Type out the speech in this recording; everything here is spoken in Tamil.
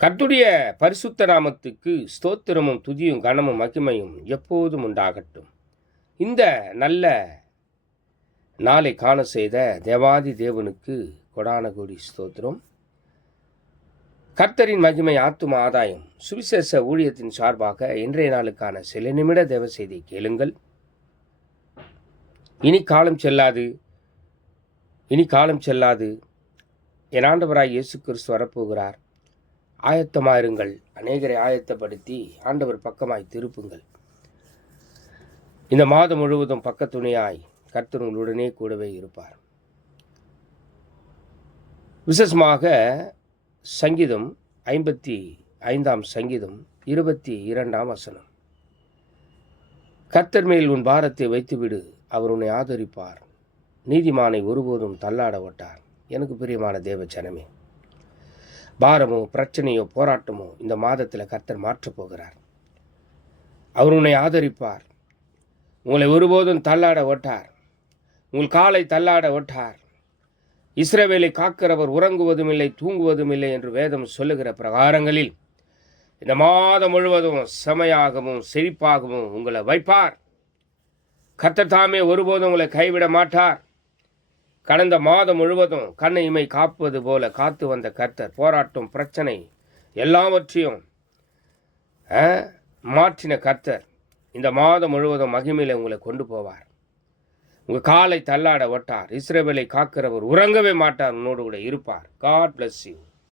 கர்த்தருடைய பரிசுத்த நாமத்துக்கு ஸ்தோத்திரமும் துதியும் கனமும் மகிமையும் எப்போதும் உண்டாகட்டும். இந்த நல்ல நாளை காண செய்த தேவாதி தேவனுக்கு கொடான கோடி ஸ்தோத்திரம். கர்த்தரின் மகிமை ஆத்தும ஆதாயம் சுவிசேஷ ஊழியத்தின் சார்பாக இன்றைய நாளுக்கான சில நிமிட தேவ செய்தி கேளுங்கள். இனி காலம் செல்லாது என் ஆண்டவராய் இயேசு கிறிஸ்து வரப்போகிறார். ஆயத்தமாயிருங்கள், அநேகரை ஆயத்தப்படுத்தி ஆண்டவர் பக்கமாய் திருப்புங்கள். இந்த மாதம் முழுவதும் பக்கத்துணையாய் கர்த்தர் உங்களுடனே கூடவே இருப்பார். விசேஷமாக சங்கீதம் 55 சங்கீதம் 22 வசனம். கர்த்தர் மேல் உன் பாரத்தை வைத்துவிடு, அவர் உன்னை ஆதரிப்பார். நீதிமானை ஒருபோதும் தள்ளாட விட்டார். எனக்கு பிரியமான தேவ ஜனமே, பாரமோ பிரச்சனையோ போராட்டமோ இந்த மாதத்தில் கர்த்தர் மாற்றப் போகிறார். அவர் உன்னை ஆதரிப்பார். உங்களை ஒருபோதும் தள்ளாட விட்டார். உங்கள் காலை தள்ளாட விட்டார். இஸ்ரவேலை காக்கிறவர் உறங்குவதும் இல்லை தூங்குவதும் இல்லை என்று வேதம் சொல்லுகிற பிரகாரங்களில் இந்த மாதம் முழுவதும் செமையாகவும் செழிப்பாகவும் உங்களை வைப்பார். கர்த்தர் தாமே ஒருபோதும் உங்களை கைவிட மாட்டார். கடந்த மாதம் முழுவதும் கண்ணை இமை காப்பது போல காத்து வந்த கர்த்தர் போராட்டம் பிரச்சனை எல்லாவற்றையும் மாற்றின கர்த்தர் இந்த மாதம் முழுவதும் மகிமையில உங்களை கொண்டு போவார். உங்கள் காலை தள்ளாட விட்டார். இஸ்ரவேலை காக்கிறவர் உறங்கவே மாட்டார், உன்னோடு கூட இருப்பார். God bless you.